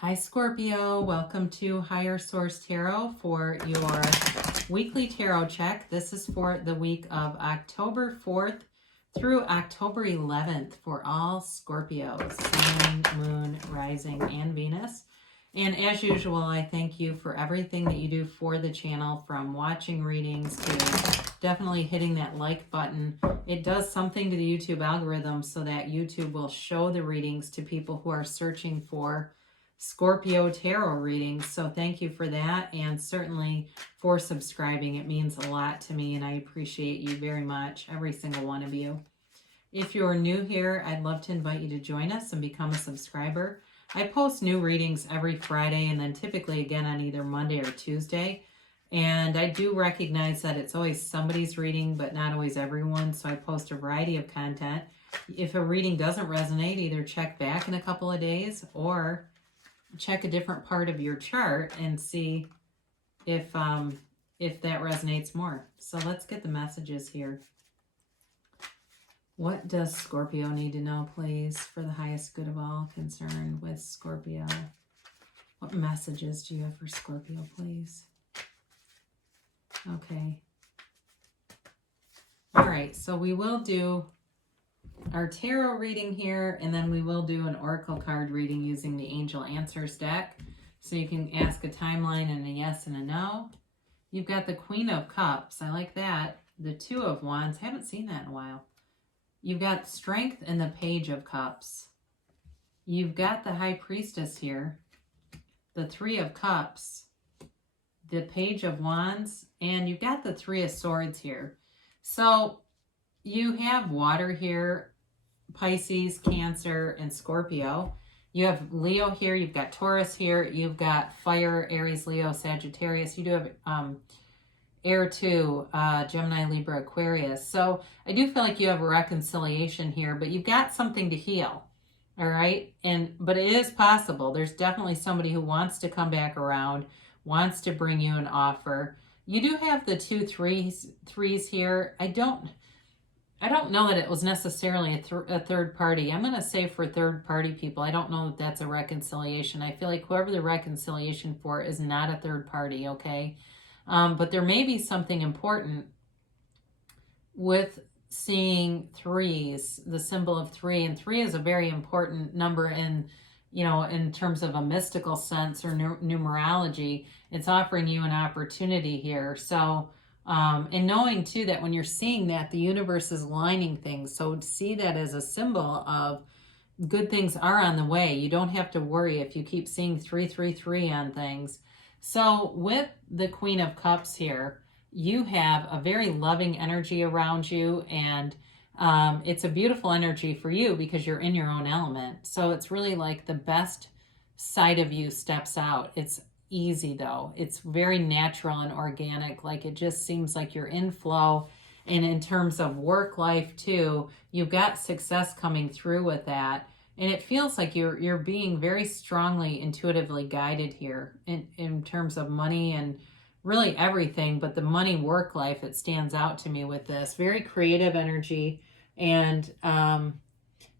Hi Scorpio, welcome to Higher Source Tarot for your weekly tarot check. This is for the week of October 4th through October 11th for all Scorpios, Sun, Moon, Rising, and Venus. And as usual, I thank you for everything that you do for the channel, from watching readings to definitely hitting that like button. It does something to the YouTube algorithm so that YouTube will show the readings to people who are searching for Scorpio tarot readings. So thank you for that, and certainly for subscribing. It means a lot to me, and I appreciate you very much, every single one of you. If you're new here, I'd love to invite you to join us and become a subscriber. I post new readings every Friday, and then typically again on either Monday or Tuesday. And I do recognize that it's always somebody's reading, but not always everyone. So I post a variety of content. If a reading doesn't resonate, either check back in a couple of days or check a different part of your chart and see if that resonates more. So let's get the messages here. What does Scorpio need to know, please, for the highest good of all concerned with Scorpio? What messages do you have for Scorpio, please? Okay. All right, so we will do our tarot reading here, and then we will do an oracle card reading using the Angel Answers deck. So you can ask a timeline and a yes and a no. You've got the Queen of Cups. I like that. The Two of Wands. Haven't seen that in a while. You've got Strength and the Page of Cups. You've got the High Priestess here. The Three of Cups. The Page of Wands. And you've got the Three of Swords here. So you have water here, Pisces, Cancer, and Scorpio. You have Leo here. You've got Taurus here. You've got fire, Aries, Leo, Sagittarius. You do have air too, Gemini, Libra, Aquarius. So I do feel like you have a reconciliation here, but you've got something to heal. All right. But it is possible. There's definitely somebody who wants to come back around, wants to bring you an offer. You do have the two threes here. I don't know that it was necessarily a third party. I'm going to say for third party people, I don't know that that's a reconciliation. I feel like whoever the reconciliation for is not a third party, okay? But there may be something important with seeing threes, the symbol of three. And three is a very important number in terms of a mystical sense or numerology. It's offering you an opportunity here. So, and knowing too that when you're seeing that, the universe is aligning things. So see that as a symbol of good things are on the way. You don't have to worry if you keep seeing 333 on things. So with the Queen of Cups here, you have a very loving energy around you, and it's a beautiful energy for you because you're in your own element. So it's really like the best side of you steps out. It's easy though. It's very natural and organic. Like it just seems like you're in flow. And in terms of work life too, you've got success coming through with that. And it feels like you're being very strongly intuitively guided here in terms of money and really everything. But the money work life, it stands out to me with this. Very creative energy and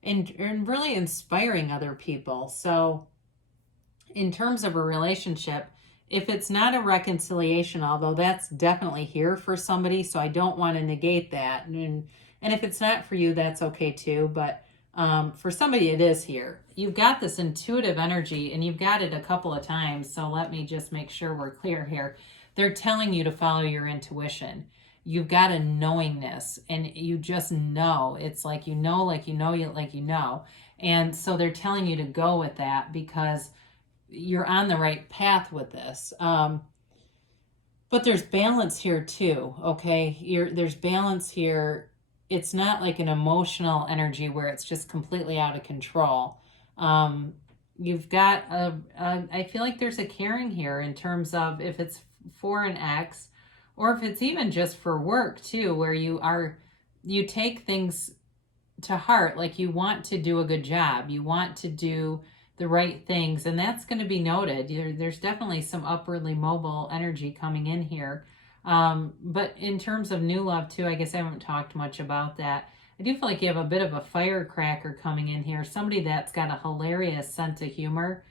really inspiring other people. So in terms of a relationship, if it's not a reconciliation, although that's definitely here for somebody, so I don't want to negate that. And if it's not for you, that's okay too. But for somebody, it is here. You've got this intuitive energy, and you've got it a couple of times. So let me just make sure we're clear here. They're telling you to follow your intuition. You've got a knowingness, and you just know. It's like you know, like you know, like you know. And so they're telling you to go with that because you're on the right path with this. But there's balance here too, okay? There's balance here. It's not like an emotional energy where it's just completely out of control. You've got I feel like there's a caring here in terms of if it's for an ex, or if it's even just for work too, where you take things to heart, like you want to do a good job, you want to do the right things, and that's going to be noted. There's definitely some upwardly mobile energy coming in here. But in terms of new love too, I guess I haven't talked much about that. I do feel like you have a bit of a firecracker coming in here. Somebody that's got a hilarious sense of humor.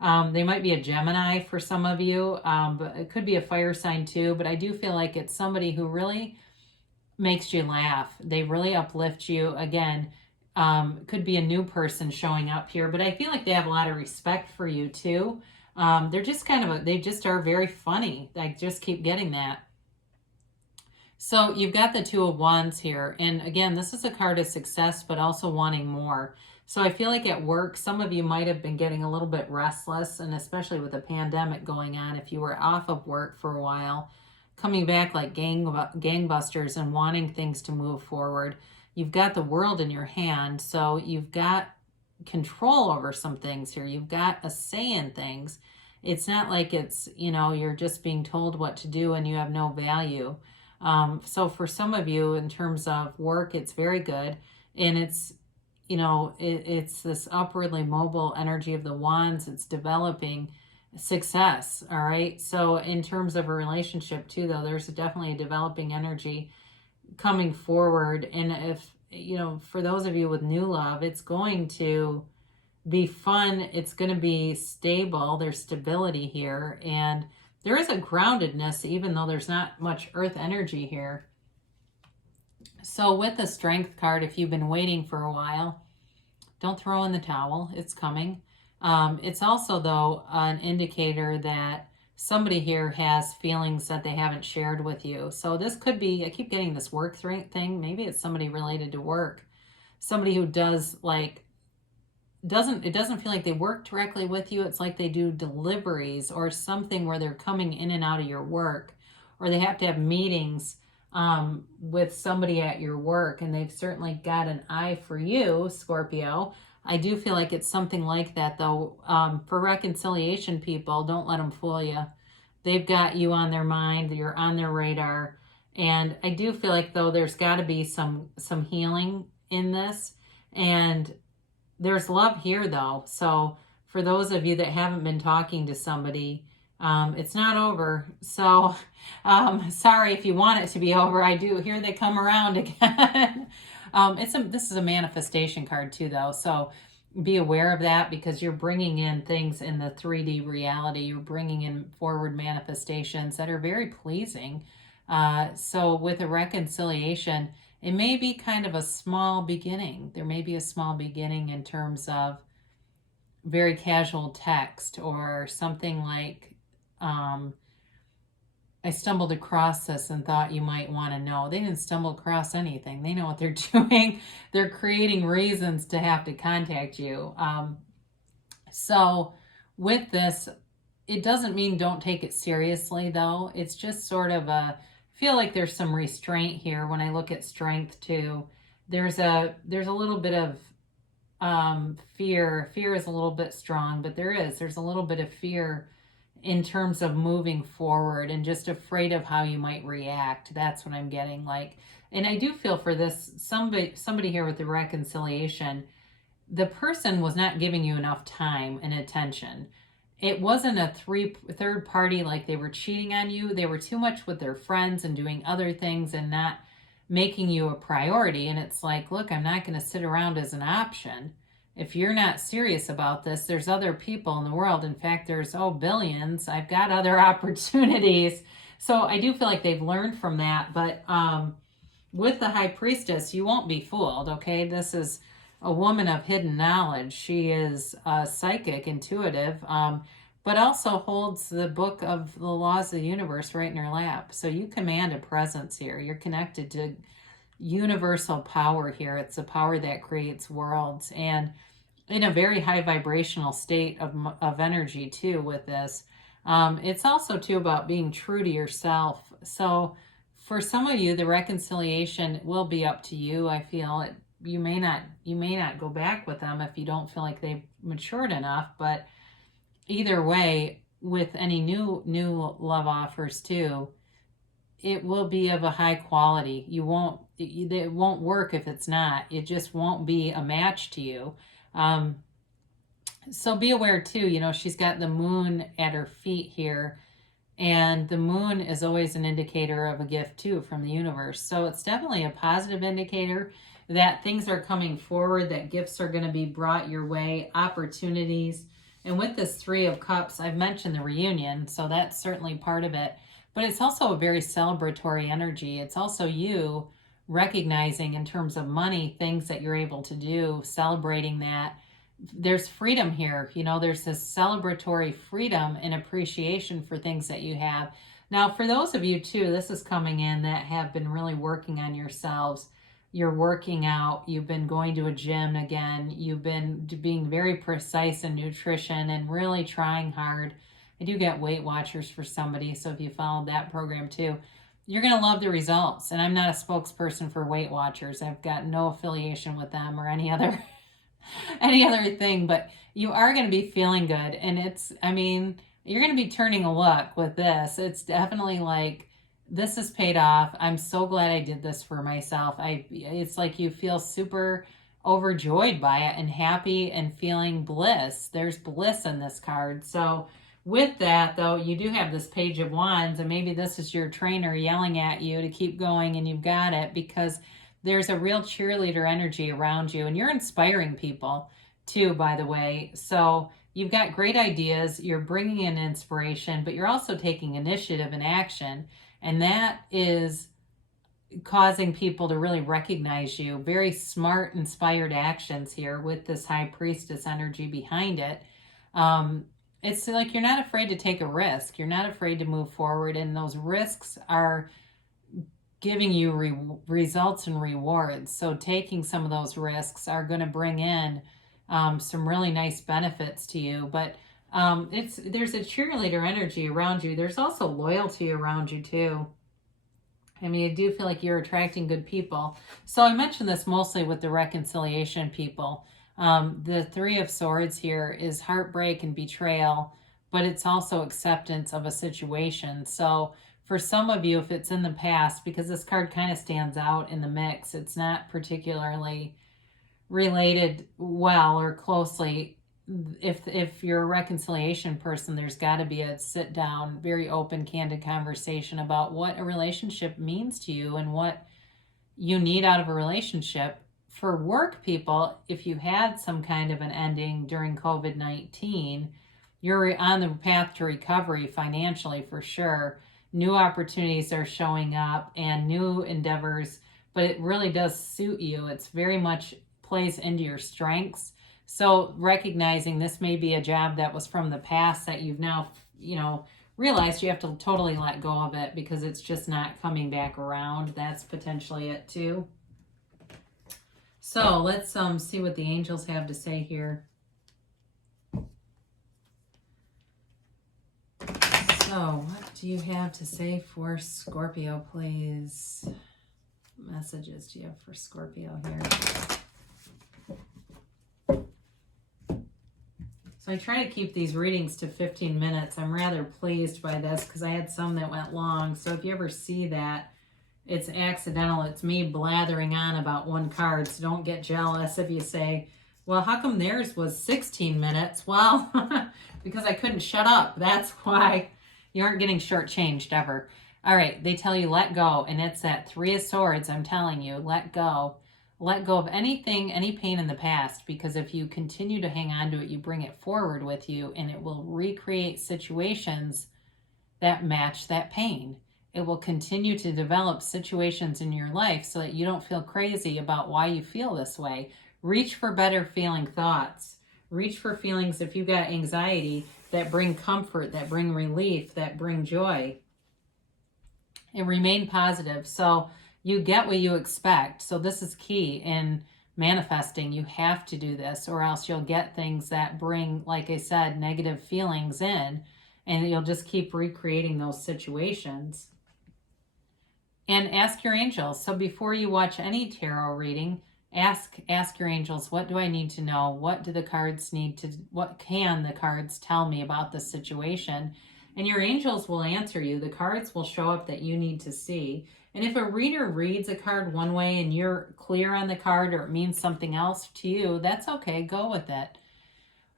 They might be a Gemini for some of you, but it could be a fire sign too. But I do feel like it's somebody who really makes you laugh. They really uplift you. Again, could be a new person showing up here, but I feel like they have a lot of respect for you too. They're just they just are very funny. I just keep getting that. So you've got the Two of Wands here. And again, this is a card of success, but also wanting more. So I feel like at work, some of you might have been getting a little bit restless, and especially with the pandemic going on, if you were off of work for a while, coming back like gangbusters and wanting things to move forward. You've got the world in your hand, so you've got control over some things here. You've got a say in things. It's not like it's, you're just being told what to do and you have no value. So for some of you, in terms of work, it's very good. And it's, it's this upwardly mobile energy of the wands. It's developing success. All right. So in terms of a relationship too, though, there's definitely a developing energy coming forward. And if, for those of you with new love, it's going to be fun. It's going to be stable. There's stability here. And there is a groundedness, even though there's not much earth energy here. So with the Strength card, if you've been waiting for a while, don't throw in the towel. It's coming. It's also, though, an indicator that somebody here has feelings that they haven't shared with you. So this could be, I keep getting this work thing. Maybe it's somebody related to work. Somebody who does it doesn't feel like they work directly with you. It's like they do deliveries or something where they're coming in and out of your work, or they have to have meetings with somebody at your work, and they've certainly got an eye for you, Scorpio. I do feel like it's something like that, though. For reconciliation, people, don't let them fool you. They've got you on their mind. You're on their radar. And I do feel like, though, there's got to be some healing in this. And there's love here, though. So for those of you that haven't been talking to somebody, it's not over. So sorry if you want it to be over. I do. Here they come around again. This is a manifestation card too, though. So be aware of that, because you're bringing in things in the 3D reality. You're bringing in forward manifestations that are very pleasing. So with a reconciliation, it may be kind of a small beginning. There may be a small beginning in terms of very casual text or something like, I stumbled across this and thought you might want to know. They didn't stumble across anything. They know what they're doing. They're creating reasons to have to contact you. So with this, it doesn't mean don't take it seriously, though. It's just sort of I feel like there's some restraint here when I look at Strength too. There's a little bit of fear. Fear is a little bit strong, but there's a little bit of fear in terms of moving forward, and just afraid of how you might react. That's what I'm getting like. And I do feel for this, somebody here with the reconciliation, the person was not giving you enough time and attention. It wasn't a third party, like they were cheating on you. They were too much with their friends and doing other things and not making you a priority. And it's like, look, I'm not going to sit around as an option. If you're not serious about this, there's other people in the world. In fact, there's, billions. I've got other opportunities. So I do feel like they've learned from that. But with the High Priestess, you won't be fooled, okay? This is a woman of hidden knowledge. She is psychic, intuitive, but also holds the book of the laws of the universe right in her lap. So you command a presence here. You're connected to universal power here. It's a power that creates worlds, and in a very high vibrational state of energy too with this. It's also too about being true to yourself. So for some of you, the reconciliation will be up to you. I feel it. You may not go back with them if you don't feel like they've matured enough, but either way, with any new love offers too, it will be of a high quality. It won't work if it's not. It just won't be a match to you. So be aware too, she's got the moon at her feet here, and the moon is always an indicator of a gift too from the universe. So it's definitely a positive indicator that things are coming forward, that gifts are going to be brought your way, opportunities. And with this Three of Cups, I've mentioned the reunion, so that's certainly part of it. But it's also a very celebratory energy. It's also you recognizing in terms of money, things that you're able to do, celebrating that. There's freedom here. You know, there's this celebratory freedom and appreciation for things that you have. Now, for those of you too, this is coming in that have been really working on yourselves. You're working out, you've been going to a gym again, you've been being very precise in nutrition and really trying hard. I do get Weight Watchers for somebody, so if you followed that program too, you're going to love the results. And I'm not a spokesperson for Weight Watchers. I've got no affiliation with them or any other thing, but you are going to be feeling good. And it's, I mean, you're going to be turning a look with this. It's definitely like, this is paid off. I'm so glad I did this for myself. It's like you feel super overjoyed by it and happy and feeling bliss. There's bliss in this card. So with that, though, you do have this Page of Wands, and maybe this is your trainer yelling at you to keep going, and you've got it, because there's a real cheerleader energy around you, and you're inspiring people too, by the way. So you've got great ideas, you're bringing in inspiration, but you're also taking initiative and action, and that is causing people to really recognize you. Very smart, inspired actions here with this High Priestess energy behind it. It's like you're not afraid to take a risk. You're not afraid to move forward, and those risks are giving you results and rewards. So taking some of those risks are going to bring in some really nice benefits to you. But there's a cheerleader energy around you. There's also loyalty around you too. I mean, I do feel like you're attracting good people. So I mentioned this mostly with the reconciliation people. The Three of Swords here is heartbreak and betrayal, but it's also acceptance of a situation. So for some of you, if it's in the past, because this card kind of stands out in the mix, it's not particularly related well or closely. If you're a reconciliation person, there's got to be a sit down, very open, candid conversation about what a relationship means to you and what you need out of a relationship. For work people, if you had some kind of an ending during COVID-19, you're on the path to recovery financially for sure. New opportunities are showing up and new endeavors, but it really does suit you. It's very much plays into your strengths. So recognizing this may be a job that was from the past that you've now, realized you have to totally let go of it because it's just not coming back around. That's potentially it too. So let's see what the angels have to say here. So what do you have to say for Scorpio, please? What messages do you have for Scorpio here? So I try to keep these readings to 15 minutes. I'm rather pleased by this because I had some that went long. So if you ever see that, it's accidental. It's me blathering on about one card. So don't get jealous if you say, well, how come theirs was 16 minutes? Well, because I couldn't shut up. That's why. You aren't getting shortchanged ever. All right, they tell you let go. And it's that Three of Swords. I'm telling you, let go. Let go of anything, any pain in the past, because if you continue to hang on to it, you bring it forward with you and it will recreate situations that match that pain. It will continue to develop situations in your life so that you don't feel crazy about why you feel this way. Reach for better feeling thoughts. Reach for feelings, if you've got anxiety, that bring comfort, that bring relief, that bring joy. And remain positive. So you get what you expect. So this is key in manifesting. You have to do this or else you'll get things that bring, like I said, negative feelings in, and you'll just keep recreating those situations. And ask your angels. So before you watch any tarot reading, ask your angels, what do I need to know? What do the cards need to, what can the cards tell me about this situation? And your angels will answer you. The cards will show up that you need to see. And if a reader reads a card one way and you're clear on the card or it means something else to you, that's okay. Go with it.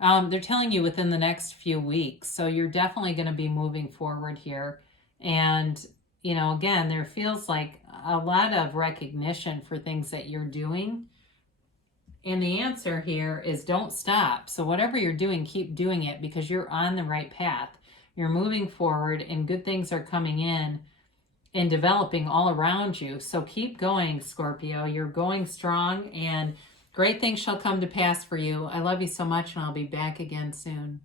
They're telling you within the next few weeks. So you're definitely going to be moving forward here. And, again, there feels like a lot of recognition for things that you're doing. And the answer here is don't stop. So whatever you're doing, keep doing it because you're on the right path. You're moving forward and good things are coming in and developing all around you. So keep going, Scorpio. You're going strong and great things shall come to pass for you. I love you so much and I'll be back again soon.